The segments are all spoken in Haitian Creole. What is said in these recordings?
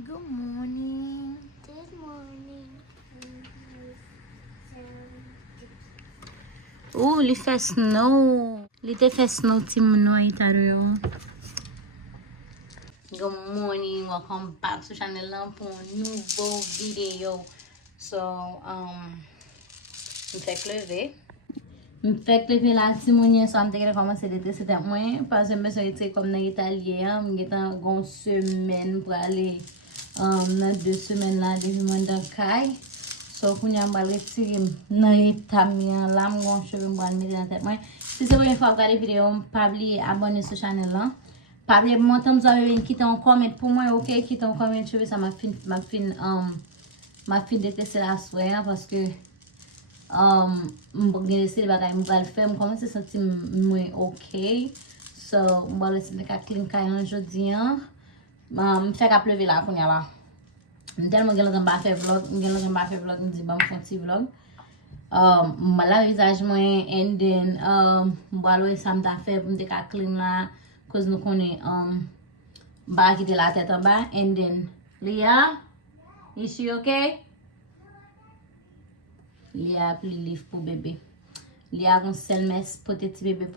Good morning. Good morning. Oh, li fait snow. Li te fait snow timoun nou italyo. Good morning. Welcome back to channel lan pour un nouveau video. So, m fèk leve. M fèk leve la timounye so am te gade komanse dete se tep mwen. Pase mwen se ite kom nan italyen. M getan gon semen pou ale nan 2 semen la devi mwen dan kay. So, kounya mbal retire nan itamyan la m gon cheve mbal mette nan tep mwen. Si se mwen fwa gade video, m pabli abone se channel lan. Pabli montan mzwa mwen kite un comment pou mwen, ok? Kite un comment cheve sa ma fin dete se la swen paske mbok gen dese de bagay mbal fe, m komanse senti mwen ok. So, mbal lese de ka clean kayan jodi an. M fek a pleve la kounya la. Mden mwen gen lò gen ba fe vlog, m di ba m fon ti vlog. Mwen la vizaj mwen, and then mbal wè sa m ta fe pou m de ka clean la, koz nou konen ba kite la tèt an ba, and then Lia, is she okay? Lia pli liv pou bebe. Lia kon sel mes pote ti bebe, l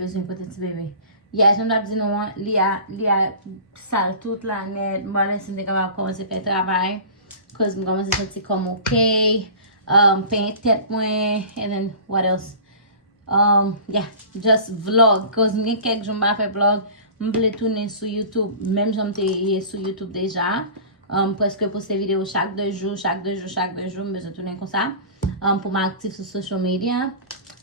bezwen pote ti bebe. Ya, jen dap di nou an, Lia sal tout la net, mba lesen de kaba komanse fè travay, koz m komanse senti kom ok, pen tèt mwen, and then what else? Yeah, just vlog, koz m gen kek joun ba fè vlog, m ble toune sou YouTube, menm jom te ye sou YouTube deja, preske poste video chak 2 jou, m bezwen toune kon sa, pou m aktif sou social media,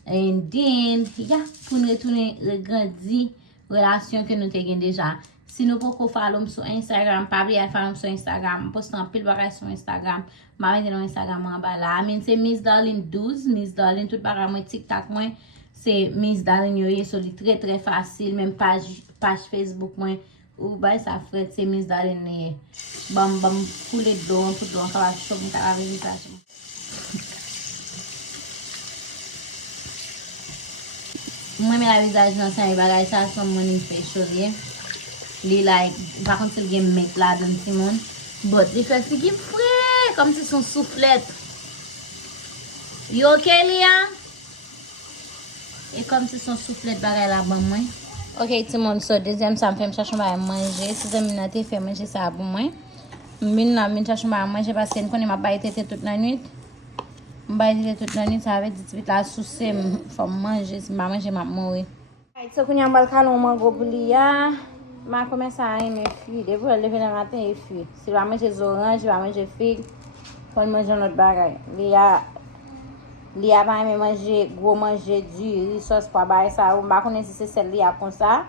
and then, yeah, pou m retoune regrandi, relasyon ke nou te gen deja. Si nou pou ko follow m sou Instagram, pabli a follow m sou Instagram, m postan pil bagay sou Instagram, ma ven den Instagram an ba la. Amin se Miss Darling 12, Miss Darling, tout bagay mwen TikTok mwen, se Miss Darling yo ye, so li tre fasil, men page Facebook mwen, ou bay sa fred, se Miss Darling ye. Bam koule don, tout don, kaba chok m kaba vezitasyon. Mwen me la vizaj nan san yi bagay sa son morning facial ye. Li like, pa kont se li gen mek la dan timoun. But li fek si ki fre, kom si son souflet. You okay, Lia? E kom si son souflet bagay la ban mwen. Ok, timoun, so dezem sa m fèm chachon ba manje. Si zem minate fè manje sa pou mwen. Min chachon ba manje paske n konen ma baye tete tout nan nuit. Mbaye tete tout nan nuit, sa ave ditivit la souse fòm manje, si mba manje map moui. So koun yon bal kalon mango pou Lia. Ma komensa a eme fwi, devou el leve nan matin e fwi. Si va manje zoranj, va manje fig, kon manje not bagay. Lia va eme manje, gwo manje du, risos pa baye sa ou. Mba konen si se sel Lia kon sa.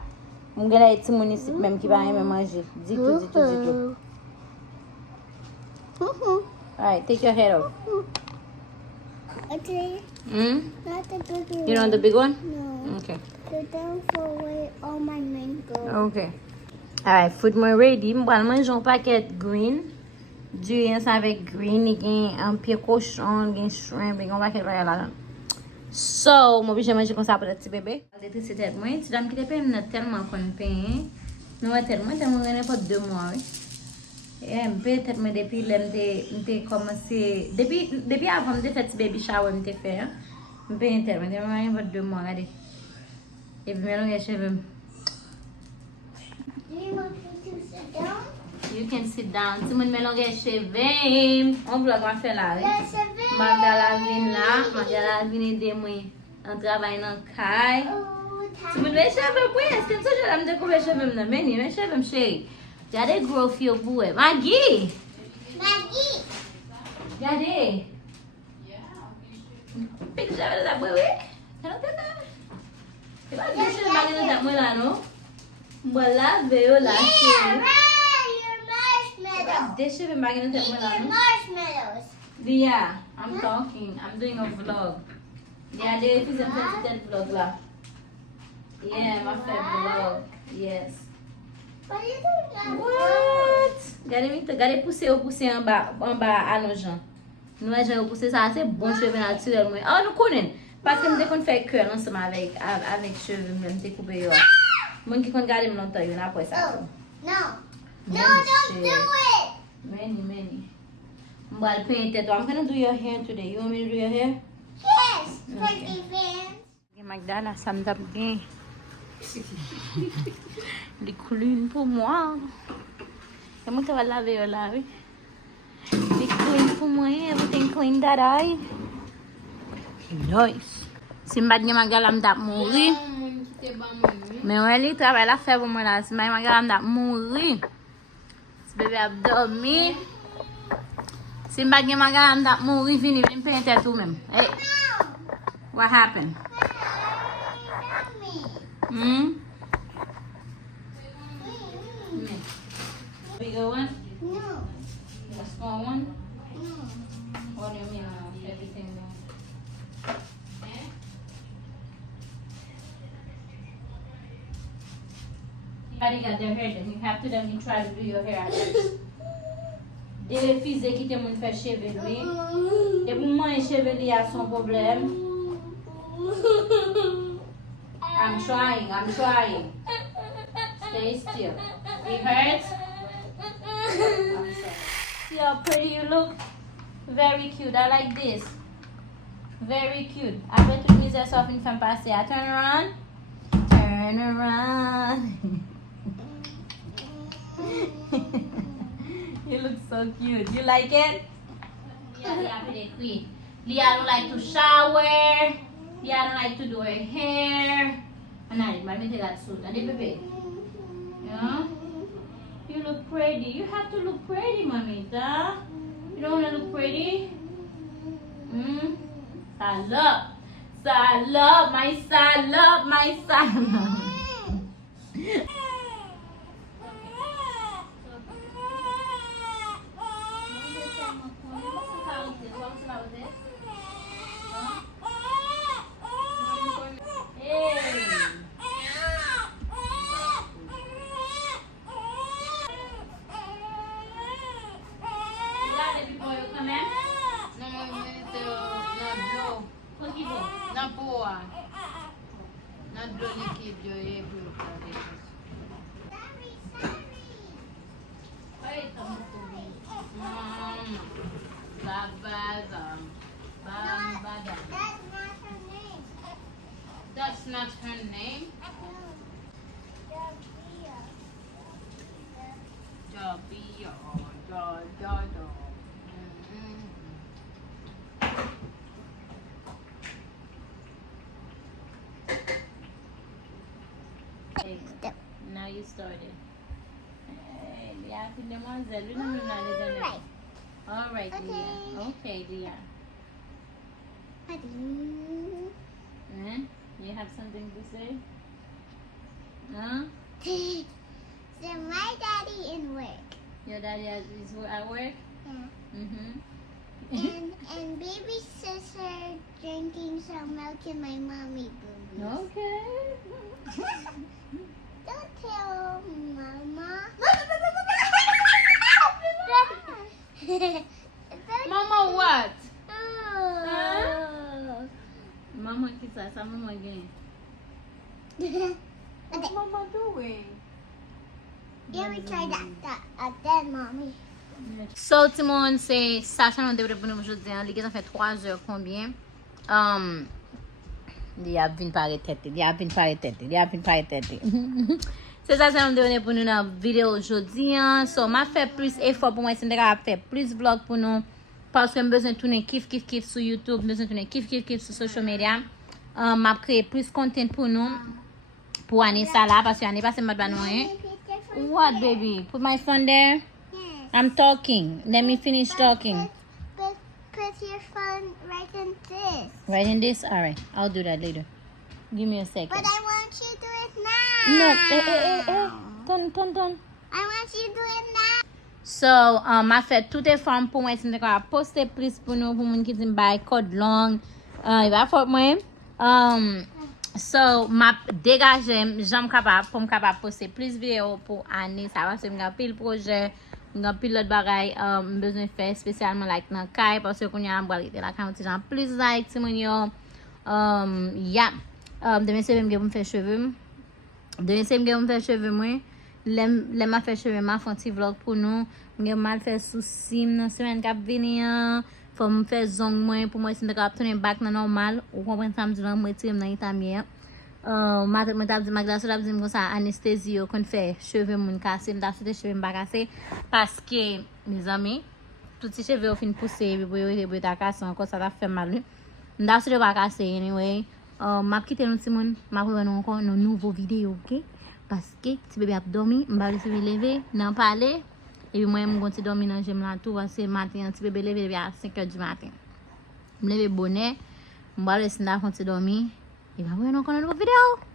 Mgen la eti monisip menm ki va eme manje. Ditou. Alright, take your head off. Okay. Not the big one. You want the big one? No. Okay. The down for away all my mango. Okay. Alright, food mwen ready. Mwen manjon paket green. Du yon sa vek green. Gen piye koshon, gen shrimp, gen paket royal la. So, mwen bije manje kon sa pou ti bebe. Dete se tet mwen. Ti dam ki te pe mnen telman kon pen. Nou wè telman gane pot 2 mwa. Mpe tet mwen depi lè mte komanse. Depi avan mte fet baby shower mte fe. Mpe tet mwen gane pot 2 mwa gade. E pi melon gen chevem. Do you want me to sit down? You can sit down. Si mwen melon gen chevem. On vlog man fe la. Yes, a bit. Magda la vin la. Magda la vin ede mwen an travay nan kay. Oh, Si mwen ve chevem pou esken so jel am dekouve chevem nan meni. Men chevem chey. Gade growth yo pou e. Maggie! Gade! Pik chevem la pou e. Kano te ta? E ba di chevem bagay nan tak mwen la no? Mwen la veyo la chey. Yeah, right, your marshmallow. De chevem bagay nan tak Eat mwen la your no? marshmallows. Yeah, I'm talking. I'm doing a vlog. Yeah, de fizem ten vlog la. Yeah, ma fe vlog. Yes. What are you doing now? What? Gade pousse an ba anon jan. Nou a jan yo pousse sa, se bon cheve naturel mwen. Ah, nou konen. Paske mde kon fè kèl anseman avèk cheve mwen te koupe yo. Mwen ki kon gade m lontan yo, na pou sa. No. No, don't do it. Well, paint it. I'm gonna do your hair today. You want me to do your hair? Yes, Okay. pretty fans. Magdala, sandap bien. Li clean pour moi. Comment tu vas laver là, oui? Li clean pour moi. Everything clean that eye. Nice. Si mbad nye Magdala mdap mouri. Mais ouais, li travail la fait pour moi là. Si mbad Magdala mdap mouri. Si bébé a dormi. Si mbad nye Magdala mdap mouri, vini painter tout même. Hey. What happened? Bigger one? No. A small one? No. What do you mean everything? Everybody got their hair done. You have to let me try to do your hair at first. Des filles qui te moun fait cheveux lui. Et pour moi, les cheveux il y a son problème. I'm trying. Stay still. It hurts? I'm sorry. See how pretty you look? Very cute. I like this. Very cute. I bet tu disais ça une femme passée. I turn around. Turn around. You look so cute. You like it? Yeah, pretty cute. Leah don't like to shower. Leah don't like to do her hair. And I didn't take that suit. I did, baby. Yeah? You look pretty. You have to look pretty, mamita. You don't want to look pretty? Salop. Salop. My salop. My salop. That's not her name. Bébéa. Now you started. Hey, Leah, demoiselle, we don't know. All right, Okay. Leah. Okay, Leah. You have something to say? Huh? So my daddy in work. Your daddy is at work? Yeah. And baby sister drinking some milk in my mommy boobies. Okay. Don't tell mama. Mama what? Oh. Mama kiss us. Mama again. What's Mama doing? Yeah, we tried that then, mommy. So, Timon, c'est ça, ça nous devrait pour nous aujourd'hui. Les gars, ça fait 3 heures combien? Il y a vinn pare tête. C'est ça, ça nous devrait pour nous dans la vidéo aujourd'hui. So, m'a fait plus effort pour moi, c'est de faire plus vlog pour nous. Parce que j'ai besoin de tourner kiff sur YouTube, besoin de tourner kiff sur social media. M'a créé plus content pour nous. Pour année ça là, parce que l'année passée, m'a pas noyé. What, baby? Put my phone there. Yes. I'm talking. Let me finish talking. Put your phone right in this. Right in this? All right. I'll do that later. Give me a second. But I want you to do it now. No. Turn. I want you to do it now. So, m'a fait tout effort pour moi. C'est de poster plus pour nous, pour moun qui dit buy code long. Il va faire moi. So, m'a dégagé, j'aime capable pour me capable poster plus vidéos pour année. Ça va, c'est un pile projet, un pile l'autre bagaille, besoin de faire spécialement like dans caille parce que qu'on y a la la quantité en plus like Timoun. Yeah. Demain c'est même que me faire cheveux. Demain c'est même que me faire cheveux moi. Les m'a fait cheveux m'a fait un petit vlog pour nous. J'ai mal fait souci dans semaine qui vient. Faut me faire zong moi pour moi si me capable tourner back dans normal. Ou comprendre ça me dit moi tirer dans état mieux. Moi t'a dit Magda ça dit comme ça anesthésie qu'on fait cheveux moun casser, me t'a fait cheveux me casser parce que mes amis tout ces cheveux au fin pousser et puis t'a casser encore ça t'a fait mal. M't'a fait pas casser anyway. M'a quitté nous timoun, m'a revenir encore une nouveau vidéo, OK? Parce que petit bébé a dormi, m'a laissé lever, n'en parler. Et puis moi, je continue à dormir dans le là tout, parce que matin, un petit bébé levé à 5h du matin. Je me lève bonnet, je vais laisser continuer à dormir. Et bien, on va voir une nouvelle vidéo.